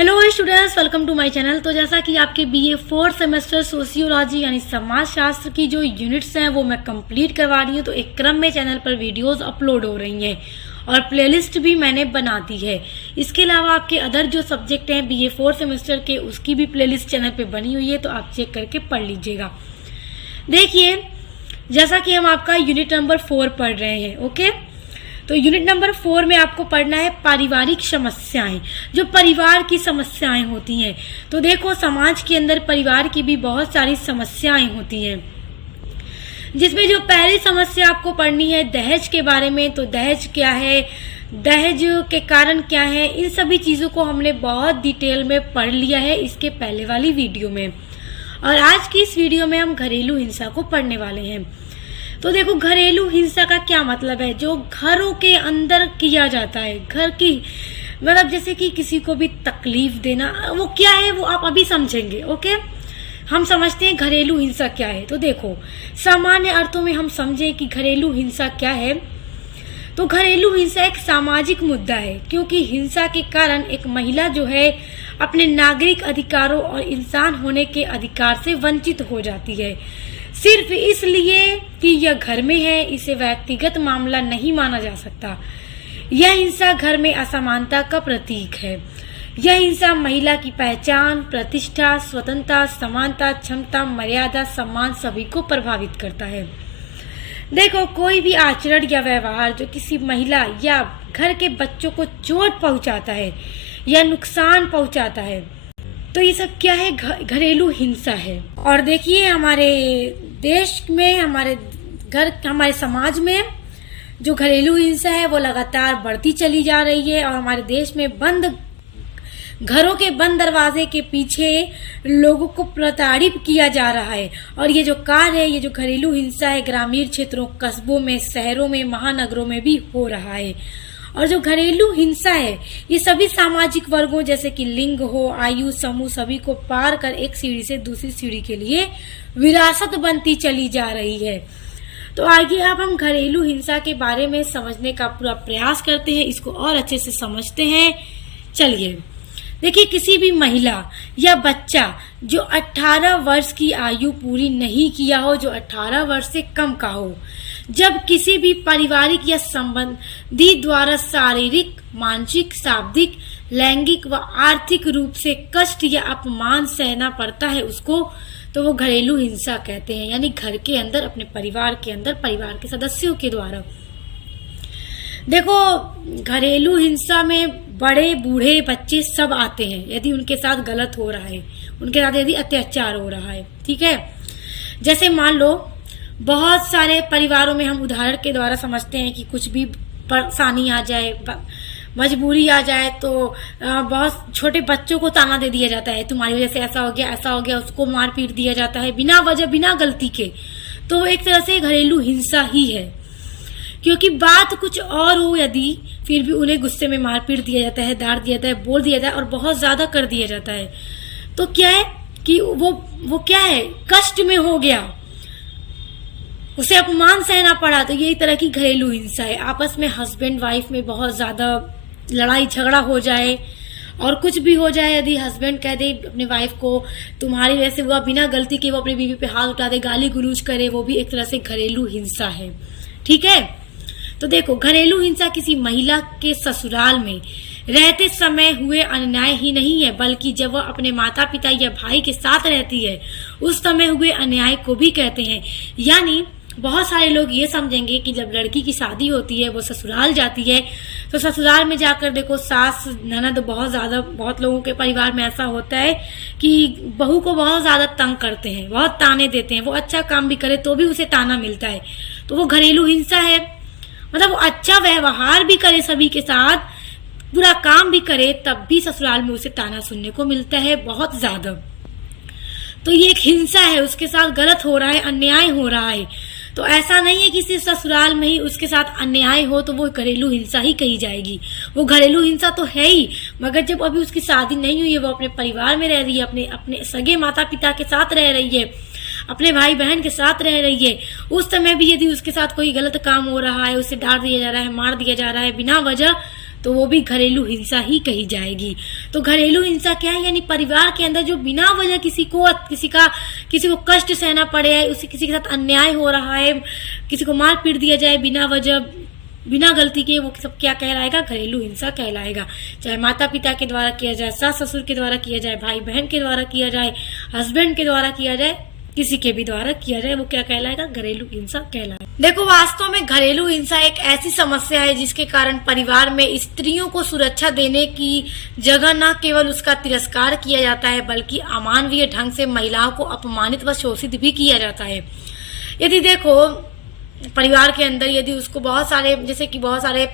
Hello students, welcome to my channel. तो जैसा कि आपके बीए 4th सेमेस्टर सोशियोलॉजी यानी समाजशास्त्र की जो यूनिट्स हैं वो मैं कंप्लीट करवा रही हूँ। तो एक क्रम में चैनल पर वीडियोस अपलोड हो रही हैं और प्लेलिस्ट भी मैंने बना दी है। इसके अलावा आपके अदर जो सब्जेक्ट हैं बीए 4th सेमेस्टर के, उसकी भी प्लेलिस्ट चैनल पे बनी हुई है, तो आप चेक करके पढ़ लीजिएगा। देखिए, जैसा कि हम आपका यूनिट नंबर 4 पढ़ रहे हैं, ओके। तो यूनिट नंबर 4 में आपको पढ़ना है पारिवारिक समस्याएं, जो परिवार की समस्याएं होती हैं। तो देखो, समाज के अंदर परिवार की भी बहुत सारी समस्याएं होती हैं, जिसमें जो पहली समस्या आपको पढ़नी है दहेज के बारे में। तो दहेज क्या है, दहेज के कारण क्या है, इन सभी चीज़ों को हमने बहुत डिटेल में पढ़ लिया है इसके पहले वाली वीडियो में। और आज की इस वीडियो में हम घरेलू हिंसा को पढ़ने वाले हैं। तो देखो, घरेलू हिंसा का क्या मतलब है, जो घरों के अंदर किया जाता है, घर की मतलब जैसे कि किसी को भी तकलीफ देना, वो क्या है वो आप अभी समझेंगे, ओके। हम समझते हैं घरेलू हिंसा क्या है। तो देखो, सामान्य अर्थों में हम समझें कि घरेलू हिंसा क्या है। तो घरेलू हिंसा एक सामाजिक मुद्दा है, क्योंकि हिंसा के कारण एक महिला जो है अपने नागरिक अधिकारों और इंसान होने के अधिकार से वंचित हो जाती है, सिर्फ इसलिए कि यह घर में है। इसे व्यक्तिगत मामला नहीं माना जा सकता। यह हिंसा घर में असमानता का प्रतीक है। यह हिंसा महिला की पहचान, प्रतिष्ठा, स्वतंत्रता, समानता, क्षमता, मर्यादा, सम्मान सभी को प्रभावित करता है। देखो, कोई भी आचरण या व्यवहार जो किसी महिला या घर के बच्चों को चोट पहुंचाता है या नुकसान पहुंचाता है, तो ये सब क्या है, घरेलू हिंसा है। और देखिए, हमारे देश में, हमारे समाज में जो घरेलू हिंसा है वो लगातार बढ़ती चली जा रही है। और हमारे देश में घरों के बंद दरवाजे के पीछे लोगों को प्रताड़ित किया जा रहा है। और ये जो कार्य है, ये जो घरेलू हिंसा है, ग्रामीण क्षेत्रों, कस्बों में, शहरों में, महानगरों में भी हो रहा है। और जो घरेलू हिंसा है ये सभी सामाजिक वर्गों जैसे कि लिंग हो, आयु समूह, सभी को पार कर एक सीढ़ी से दूसरी सीढ़ी के लिए विरासत बनती चली जा रही है। तो आइए अब हम घरेलू हिंसा के बारे में समझने का पूरा प्रयास करते हैं, इसको और अच्छे से समझते हैं। चलिए, देखिए, किसी भी महिला या बच्चा जो 18 वर्ष की आयु पूरी नहीं किया हो, जो 18 वर्ष से कम का हो, जब किसी भी पारिवारिक या संबंधी द्वारा शारीरिक, मानसिक, शाब्दिक, लैंगिक व आर्थिक रूप से कष्ट या अपमान सहना पड़ता है उसको, तो वो घरेलू हिंसा कहते हैं। यानी घर के अंदर, अपने परिवार के अंदर, परिवार के सदस्यों के द्वारा। देखो, घरेलू हिंसा में बड़े बूढ़े बच्चे सब आते हैं यदि उनके साथ गलत हो रहा है, उनके साथ यदि अत्याचार हो रहा है, ठीक है। जैसे मान लो, बहुत सारे परिवारों में हम उदाहरण के द्वारा समझते हैं कि कुछ भी परेशानी आ जाए, मजबूरी आ जाए, तो बहुत छोटे बच्चों को ताना दे दिया जाता है, तुम्हारी वजह से ऐसा हो गया, ऐसा हो गया, उसको मार पीट दिया जाता है बिना वजह, बिना गलती के। तो एक तरह से घरेलू हिंसा ही है, क्योंकि बात कुछ और हो यदि, फिर भी उन्हें गुस्से में मार पीट दिया जाता है, डांट दिया जाता है, बोल दिया जाता है और बहुत ज्यादा कर दिया जाता है। तो क्या है कि वो क्या है, कष्ट में हो गया, उसे अपमान सहना पड़ा। तो ये एक तरह की घरेलू हिंसा है। आपस में हस्बैंड वाइफ में बहुत ज्यादा लड़ाई झगड़ा हो जाए और कुछ भी हो जाए, यदि हस्बैंड कह दे अपने वाइफ को तुम्हारी वजह से हुआ, बिना गलती के वो अपनी बीवी पे हाथ उठा दे, गाली गुलूज करे, वो भी एक तरह से घरेलू हिंसा है, ठीक है। तो देखो, घरेलू हिंसा किसी महिला के ससुराल में रहते समय हुए अन्याय ही नहीं है, बल्कि जब वह अपने माता पिता या भाई के साथ रहती है उस समय हुए अन्याय को भी कहते हैं। यानी बहुत सारे लोग ये समझेंगे कि जब लड़की की शादी होती है, वो ससुराल जाती है, तो ससुराल में जाकर देखो, सास ननद बहुत लोगों के परिवार में ऐसा होता है कि बहू को बहुत ज्यादा तंग करते हैं, बहुत ताने देते हैं। वो अच्छा काम भी करे तो भी उसे ताना मिलता है, तो वो घरेलू हिंसा है। मतलब वो अच्छा व्यवहार भी करे सभी के साथ, पूरा काम भी करे, तब भी ससुराल में उसे ताना सुनने को मिलता है बहुत ज्यादा। तो ये एक हिंसा है, उसके साथ गलत हो रहा है, अन्याय हो रहा है। तो ऐसा नहीं है कि सिर्फ ससुराल में ही उसके साथ अन्याय हो तो वो घरेलू हिंसा ही कही जाएगी। वो घरेलू हिंसा तो है ही, मगर जब अभी उसकी शादी नहीं हुई है, वो अपने परिवार में रह रही है, अपने सगे माता पिता के साथ रह रही है, अपने भाई बहन के साथ रह रही है, उस समय भी यदि उसके साथ कोई गलत काम हो रहा है, उसे डांट दिया जा रहा है, मार दिया जा रहा है बिना वजह, तो वो भी घरेलू हिंसा ही कही जाएगी। तो घरेलू हिंसा क्या है, यानी परिवार के अंदर जो बिना वजह किसी को कष्ट सहना पड़े है, उसी किसी के साथ अन्याय हो रहा है, किसी को मार पीट दिया जाए बिना वजह बिना गलती के, वो सब क्या कहलाएगा, घरेलू हिंसा कहलाएगा। चाहे माता पिता के द्वारा किया जाए, सास ससुर के द्वारा किया जाए, भाई बहन के द्वारा किया जाए, हस्बैंड के द्वारा किया जाए, किसी के भी द्वारा किया जाए, वो क्या कहलाएगा, घरेलू हिंसा कहलाएगा। देखो वास्तव में घरेलू हिंसा एक ऐसी समस्या है जिसके कारण परिवार में स्त्रियों को सुरक्षा देने की जगह न केवल उसका तिरस्कार किया जाता है बल्कि अमानवीय ढंग से महिलाओं को अपमानित व शोषित भी किया जाता है। यदि देखो परिवार के अंदर यदि उसको बहुत सारे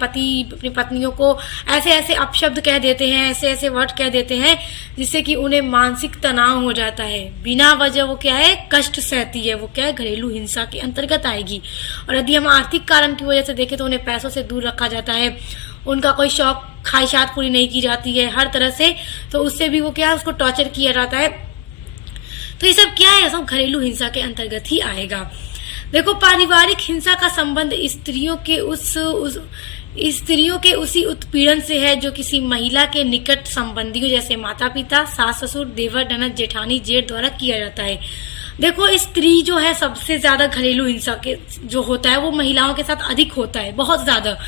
पति अपनी पत्नियों को ऐसे ऐसे अपशब्द कह देते हैं, ऐसे ऐसे वर्ड कह देते हैं जिससे कि उन्हें मानसिक तनाव हो जाता है, बिना वजह वो क्या है, कष्ट सहती है, वो क्या है, घरेलू हिंसा के अंतर्गत आएगी। और यदि हम आर्थिक कारण की वजह से देखें तो उन्हें पैसों से दूर रखा जाता है, उनका कोई शौक ख्वाहिशात पूरी नहीं की जाती है हर तरह से, तो उससे भी वो क्या है, उसको टॉर्चर किया जाता है। तो ये सब क्या है, सब घरेलू हिंसा के अंतर्गत ही आएगा। देखो पारिवारिक हिंसा का संबंध स्त्रियों के उसी उत्पीड़न से है जो किसी महिला के निकट संबंधियों जैसे माता पिता, सास ससुर, देवर ननद, जेठानी, जेठ द्वारा किया जाता है। देखो स्त्री जो है सबसे ज्यादा घरेलू हिंसा के जो होता है वो महिलाओं के साथ अधिक होता है, बहुत ज्यादा।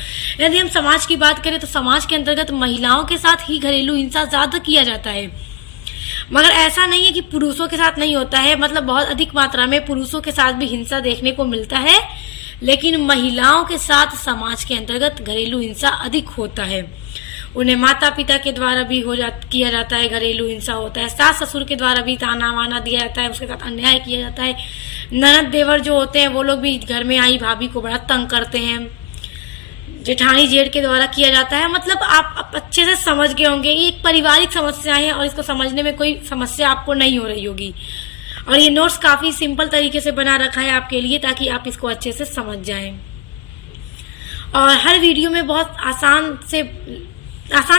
यदि हम समाज की बात करें तो समाज के अंतर्गत महिलाओं के साथ ही घरेलू हिंसा ज्यादा किया जाता है, मगर ऐसा नहीं है कि पुरुषों के साथ नहीं होता है, मतलब बहुत अधिक मात्रा में पुरुषों के साथ भी हिंसा देखने को मिलता है, लेकिन महिलाओं के साथ समाज के अंतर्गत घरेलू हिंसा अधिक होता है। उन्हें माता पिता के द्वारा भी किया जाता है, घरेलू हिंसा होता है, सास ससुर के द्वारा भी ताना वाना दिया जाता है, उसके साथ अन्याय किया जाता है, ननद देवर जो होते हैं वो लोग भी घर में आई भाभी को बड़ा तंग करते हैं, जेठानी जेठ के द्वारा किया जाता है। मतलब आप अच्छे से समझ गए होंगे, ये एक पारिवारिक समस्या है और इसको समझने में कोई समस्या आपको नहीं हो रही होगी। और ये नोट्स काफी सिंपल तरीके से बना रखा है आपके लिए ताकि आप इसको अच्छे से समझ जाएं। और हर वीडियो में बहुत आसान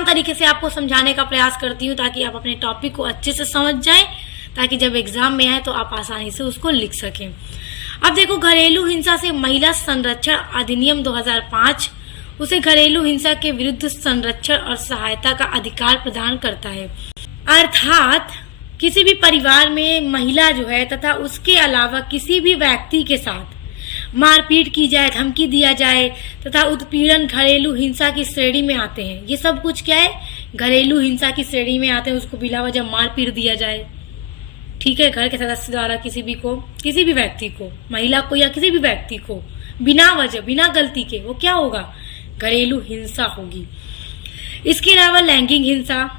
तरीके से आपको समझाने का प्रयास करती हूँ ताकि आप अपने टॉपिक को अच्छे से समझ जाएं, ताकि जब एग्जाम में आए तो आप आसानी से उसको लिख सकें। अब देखो घरेलू हिंसा से महिला संरक्षण अधिनियम 2005 उसे घरेलू हिंसा के विरुद्ध संरक्षण और सहायता का अधिकार प्रदान करता है। अर्थात किसी भी परिवार में महिला जो है तथा उसके अलावा किसी भी व्यक्ति के साथ मारपीट की जाए, धमकी दिया जाए तथा उत्पीड़न घरेलू हिंसा की श्रेणी में आते हैं। ये सब कुछ क्या है, घरेलू हिंसा की श्रेणी में आते हैं। उसको बिला वजह मारपीट दिया जाए, ठीक है, घर के सदस्य द्वारा किसी भी व्यक्ति को, महिला को या किसी भी व्यक्ति को बिना वजह बिना गलती के, वो क्या होगा, घरेलू हिंसा होगी। इसके अलावा लैंगिक हिंसा,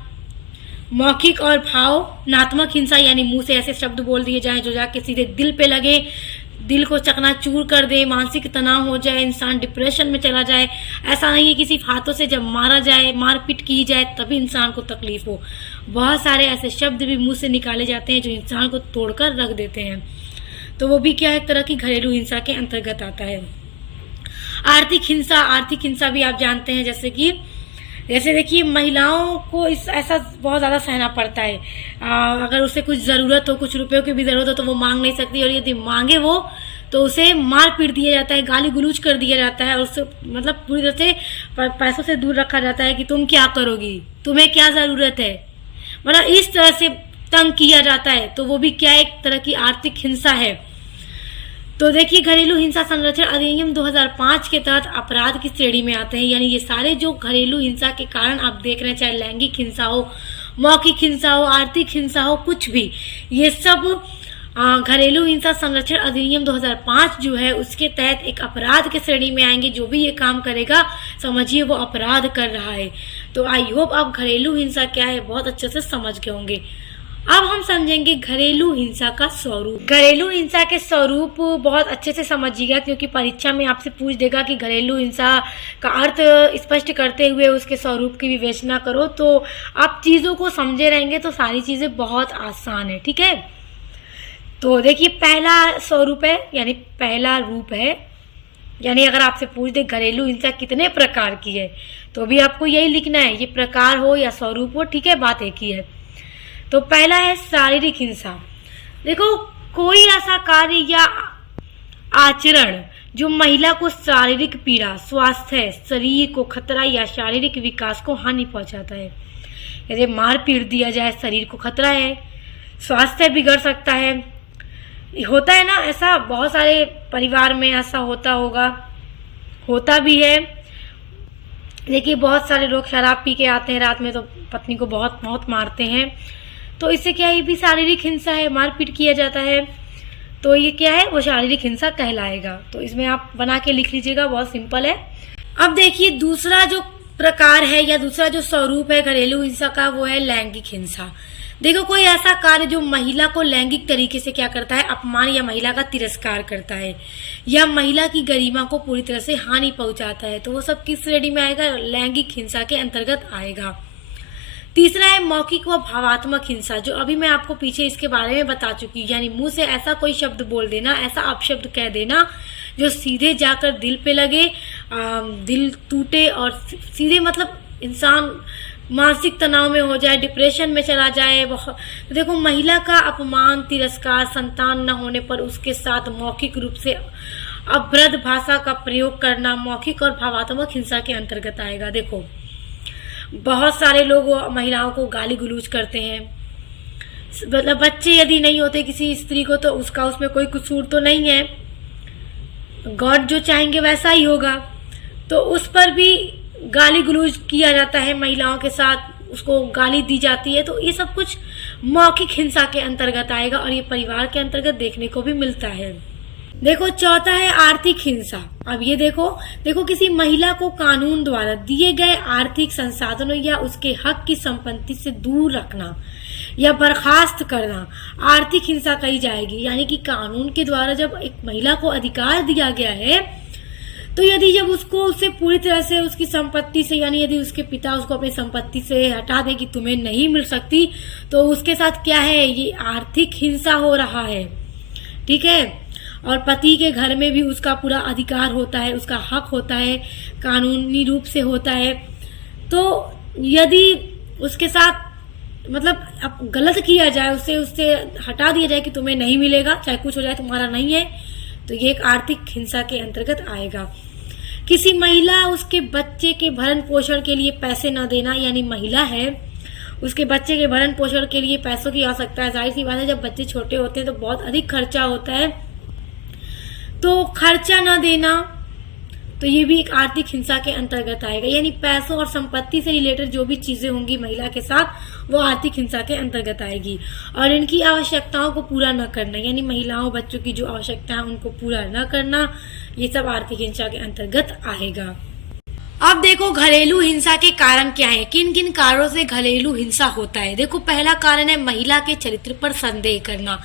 मौखिक और भावनात्मक हिंसा, यानी मुंह से ऐसे शब्द बोल दिए जाएं जो जाके सीधे दिल पे लगे, दिल को चकनाचूर कर दे, मानसिक तनाव हो जाए, इंसान डिप्रेशन में चला जाए। ऐसा नहीं है कि सिर्फ हाथों से जब मारा जाए, मारपीट की जाए तभी इंसान को तकलीफ हो। बहुत सारे ऐसे शब्द भी मुंह से निकाले जाते हैं जो इंसान को तोड़कर रख देते हैं, तो वो भी क्या एक तरह की घरेलू हिंसा के अंतर्गत आता है। आर्थिक हिंसा भी आप जानते हैं, जैसे देखिए महिलाओं को ऐसा बहुत ज्यादा सहना पड़ता है। अगर उसे कुछ जरूरत हो, कुछ रुपयों की भी जरूरत हो तो वो मांग नहीं सकती, और यदि मांगे वो तो उसे मार पीट दिया जाता है, गाली गुलूज कर दिया जाता है, और उससे मतलब पूरी तरह से पैसों से दूर रखा जाता है कि तुम क्या करोगी, तुम्हें क्या जरूरत है, मतलब इस तरह से तंग किया जाता है। तो वो भी क्या एक तरह की आर्थिक हिंसा है। तो देखिए घरेलू हिंसा संरक्षण अधिनियम 2005 के तहत अपराध की श्रेणी में आते हैं, यानी ये सारे जो घरेलू हिंसा के कारण आप देख रहे हैं, चाहे लैंगिक हिंसा हो, मौखिक हिंसा हो, आर्थिक हिंसा हो, कुछ भी, ये सब घरेलू हिंसा संरक्षण अधिनियम 2005 जो है उसके तहत एक अपराध के श्रेणी में आएंगे। जो भी ये काम करेगा समझिए वो अपराध कर रहा है। तो आई होप आप घरेलू हिंसा क्या है बहुत अच्छे से समझ गए होंगे। अब हम समझेंगे घरेलू हिंसा का स्वरूप। घरेलू हिंसा के स्वरूप बहुत अच्छे से समझिएगा, क्योंकि परीक्षा में आपसे पूछ देगा कि घरेलू हिंसा का अर्थ स्पष्ट करते हुए उसके स्वरूप की विवेचना करो। तो आप चीज़ों को समझे रहेंगे तो सारी चीज़ें बहुत आसान है, ठीक है। तो देखिए पहला स्वरूप है, यानी पहला रूप है, यानी अगर आपसे पूछ दे घरेलू हिंसा कितने प्रकार की है तो भी आपको यही लिखना है, ये प्रकार हो या स्वरूप हो, ठीक है, बात एक ही है। तो पहला है शारीरिक हिंसा। देखो कोई ऐसा कार्य या आचरण जो महिला को शारीरिक पीड़ा, स्वास्थ्य, शरीर को खतरा या शारीरिक विकास को हानि पहुंचाता है। यदि मार पीट दिया जाए, शरीर को खतरा है, स्वास्थ्य बिगड़ सकता है। होता है ना ऐसा, बहुत सारे परिवार में ऐसा होता होगा, होता भी है। देखिए बहुत सारे लोग शराब पी के आते हैं रात में तो पत्नी को बहुत मारते हैं, तो इससे क्या है, ये भी शारीरिक हिंसा है, मारपीट किया जाता है, तो ये क्या है, वो शारीरिक हिंसा कहलाएगा। तो इसमें आप बना के लिख लीजिएगा, बहुत सिंपल है। अब देखिए दूसरा जो प्रकार है या दूसरा जो स्वरूप है घरेलू हिंसा का, वो है लैंगिक हिंसा। देखो कोई ऐसा कार्य जो महिला को लैंगिक तरीके से क्या करता है, अपमान या महिला का तिरस्कार करता है या महिला की गरिमा को पूरी तरह से हानि पहुंचाता है, तो वो सब किस श्रेणी में आएगा, लैंगिक हिंसा के अंतर्गत आएगा। तीसरा है मौखिक व भावात्मक हिंसा, जो अभी मैं आपको पीछे इसके बारे में बता चुकी हूँ, यानी मुंह से ऐसा कोई शब्द बोल देना, ऐसा अपशब्द कह देना जो सीधे जाकर दिल पे लगे, दिल टूटे और सीधे मतलब इंसान मानसिक तनाव में हो जाए, डिप्रेशन में चला जाए। तो देखो महिला का अपमान, तिरस्कार, संतान न होने पर उसके साथ मौखिक रूप से अभद्र भाषा का प्रयोग करना मौखिक और भावात्मक हिंसा के अंतर्गत आएगा। देखो बहुत सारे लोग महिलाओं को गाली गलौज करते हैं, मतलब बच्चे यदि नहीं होते किसी स्त्री को तो उसका उसमें कोई कसूर तो नहीं है, गॉड जो चाहेंगे वैसा ही होगा, तो उस पर भी गाली गलौज किया जाता है, महिलाओं के साथ उसको गाली दी जाती है, तो ये सब कुछ मौखिक हिंसा के अंतर्गत आएगा और ये परिवार के अंतर्गत देखने को भी मिलता है। देखो चौथा है आर्थिक हिंसा। अब ये देखो किसी महिला को कानून द्वारा दिए गए आर्थिक संसाधनों या उसके हक की संपत्ति से दूर रखना या बर्खास्त करना आर्थिक हिंसा कही जाएगी। यानी कि कानून के द्वारा जब एक महिला को अधिकार दिया गया है, तो यदि जब उसको उससे पूरी तरह से उसकी संपत्ति से, यानी यदि उसके पिता उसको अपनी संपत्ति से हटा दे कि तुम्हें नहीं मिल सकती, तो उसके साथ क्या है, ये आर्थिक हिंसा हो रहा है। ठीक है, और पति के घर में भी उसका पूरा अधिकार होता है, उसका हक होता है, कानूनी रूप से होता है। तो यदि उसके साथ मतलब अब गलत किया जाए, उससे हटा दिया जाए कि तुम्हें नहीं मिलेगा, चाहे कुछ हो जाए तुम्हारा नहीं है, तो ये एक आर्थिक हिंसा के अंतर्गत आएगा। किसी महिला उसके बच्चे के भरण पोषण के लिए पैसे न देना, यानी महिला है उसके बच्चे के भरण पोषण के लिए पैसों की आवश्यकता है। जाहिर सी बात है जब बच्चे छोटे होते हैं तो बहुत अधिक खर्चा होता है, तो खर्चा न देना, तो ये भी एक आर्थिक हिंसा के अंतर्गत आएगा। यानी पैसों और संपत्ति से रिलेटेड जो भी चीजें होंगी महिला के साथ, वो आर्थिक हिंसा के अंतर्गत आएगी। और इनकी आवश्यकताओं को पूरा न करना, यानी महिलाओं बच्चों की जो आवश्यकता है उनको पूरा न करना, ये सब आर्थिक हिंसा के अंतर्गत आएगा। अब देखो घरेलू हिंसा के कारण क्या है, किन किन कारणों से घरेलू हिंसा होता है। देखो पहला कारण है महिला के चरित्र पर संदेह करना।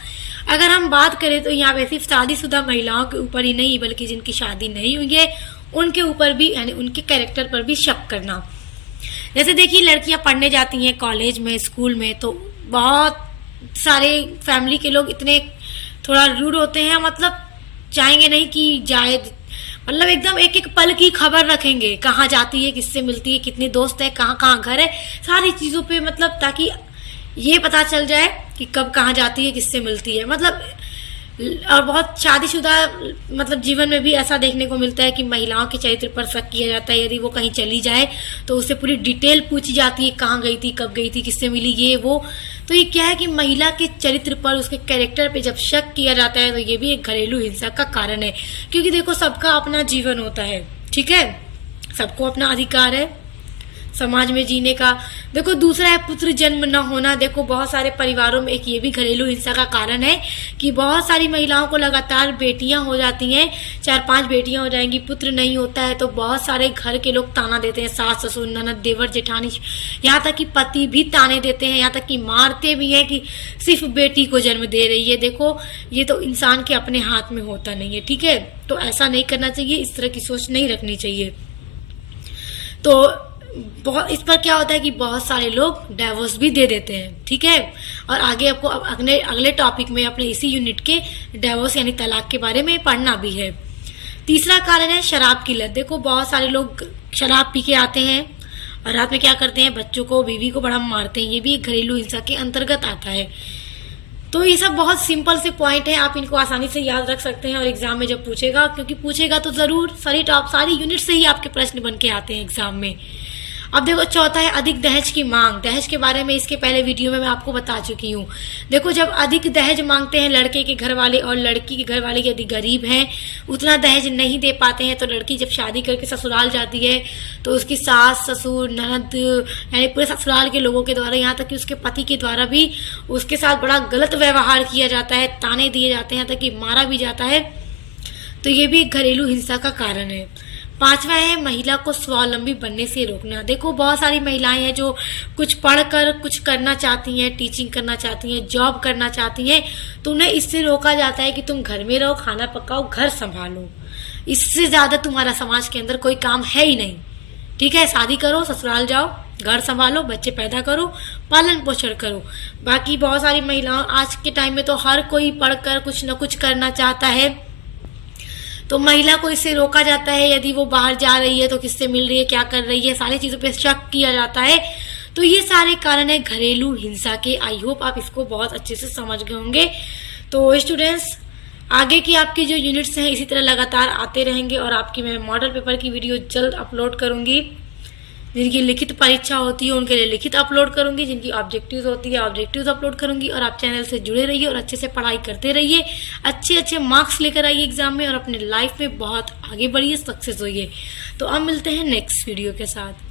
अगर हम बात करें तो यहाँ पे सिर्फ शादीशुदा महिलाओं के ऊपर ही नहीं, बल्कि जिनकी शादी नहीं हुई है उनके ऊपर भी, यानी उनके कैरेक्टर पर भी शक करना। जैसे देखिए लड़कियां पढ़ने जाती हैं कॉलेज में, स्कूल में, तो बहुत सारे फैमिली के लोग इतने थोड़ा रूड होते हैं, मतलब चाहेंगे नहीं कि जाए, मतलब एकदम एक एक पल की खबर रखेंगे, कहाँ जाती है, किससे मिलती है, कितने दोस्त है, कहाँ कहाँ घर है, सारी चीजों पे, मतलब ताकि ये पता चल जाए कि कब कहाँ जाती है, किससे मिलती है। मतलब और बहुत शादीशुदा मतलब जीवन में भी ऐसा देखने को मिलता है कि महिलाओं के चरित्र पर शक किया जाता है। यदि वो कहीं चली जाए तो उससे पूरी डिटेल पूछी जाती है, कहाँ गई थी, कब गई थी, किससे मिली, ये वो। तो ये क्या है कि महिला के चरित्र पर, उसके कैरेक्टर पे जब शक किया जाता है, तो ये भी एक घरेलू हिंसा का कारण है। क्योंकि देखो सबका अपना जीवन होता है, ठीक है, सबको अपना अधिकार है समाज में जीने का। देखो दूसरा है पुत्र जन्म न होना। देखो बहुत सारे परिवारों में एक ये भी घरेलू हिंसा का कारण है कि बहुत सारी महिलाओं को लगातार बेटियां हो जाती हैं, 4-5 बेटियां हो जाएंगी, पुत्र नहीं होता है, तो बहुत सारे घर के लोग ताना देते हैं, सास ससुर ननद देवर जेठानी, यहाँ तक कि पति भी ताने देते हैं, यहाँ तक कि मारते भी हैं कि सिर्फ बेटी को जन्म दे रही है। देखो ये तो इंसान के अपने हाथ में होता नहीं है, ठीक है, तो ऐसा नहीं करना चाहिए, इस तरह की सोच नहीं रखनी चाहिए। तो बहुत इस पर क्या होता है कि बहुत सारे लोग डाइवोर्स भी दे देते हैं, ठीक है। और आगे आपको अगले टॉपिक में अपने इसी यूनिट के डाइवोर्स यानी तलाक के बारे में पढ़ना भी है। तीसरा कारण है शराब की लत। देखो बहुत सारे लोग शराब पी के आते हैं और रात में क्या करते हैं, बच्चों को, बीवी को बड़ा मारते हैं, ये भी एक घरेलू हिंसा के अंतर्गत आता है। तो ये सब बहुत सिंपल से पॉइंट है, आप इनको आसानी से याद रख सकते हैं और एग्जाम में जब पूछेगा, क्योंकि पूछेगा तो जरूर सारी यूनिट से ही आपके प्रश्न बन के आते हैं एग्जाम में। अब देखो चौथा है अधिक दहेज की मांग। दहेज के बारे में इसके पहले वीडियो में मैं आपको बता चुकी हूँ। देखो जब अधिक दहेज मांगते हैं लड़के के घर वाले और लड़की के घर वाले यदि गरीब हैं, उतना दहेज नहीं दे पाते हैं, तो लड़की जब शादी करके ससुराल जाती है तो उसकी सास ससुर ननद यानी पूरे ससुराल के लोगों के द्वारा, यहाँ तक कि उसके पति के द्वारा भी उसके साथ बड़ा गलत व्यवहार किया जाता है, ताने दिए जाते हैं, यहाँ तक कि मारा भी जाता है। तो ये भी एक घरेलू हिंसा का कारण है। पांचवा है महिला को स्वावलंबी बनने से रोकना। देखो बहुत सारी महिलाएं हैं जो कुछ पढ़कर कुछ करना चाहती हैं, टीचिंग करना चाहती हैं, जॉब करना चाहती हैं, तो उन्हें इससे रोका जाता है कि तुम घर में रहो, खाना पकाओ, घर संभालो, इससे ज्यादा तुम्हारा समाज के अंदर कोई काम है ही नहीं। ठीक है, शादी करो, ससुराल जाओ, घर संभालो, बच्चे पैदा करो, पालन पोषण करो। बाकी बहुत सारी महिलाओं आज के टाइम में तो हर कोई पढ़कर कुछ न कुछ करना चाहता है, तो महिला को इससे रोका जाता है। यदि वो बाहर जा रही है तो किससे मिल रही है, क्या कर रही है, सारी चीजों पे शक किया जाता है। तो ये सारे कारण है घरेलू हिंसा के। आई होप आप इसको बहुत अच्छे से समझ गए होंगे। तो स्टूडेंट्स आगे की आपकी जो यूनिट्स हैं इसी तरह लगातार आते रहेंगे और आपकी मैं मॉडल पेपर की वीडियो जल्द अपलोड करूंगी। जिनकी लिखित परीक्षा होती है उनके लिए लिखित अपलोड करूंगी, जिनकी ऑब्जेक्टिव्स होती है ऑब्जेक्टिव्स अपलोड करूंगी। और आप चैनल से जुड़े रहिए और अच्छे से पढ़ाई करते रहिए, अच्छे अच्छे मार्क्स लेकर आइए एग्जाम में और अपने लाइफ में बहुत आगे बढ़िए, सक्सेस होइए। तो अब मिलते हैं नेक्स्ट वीडियो के साथ।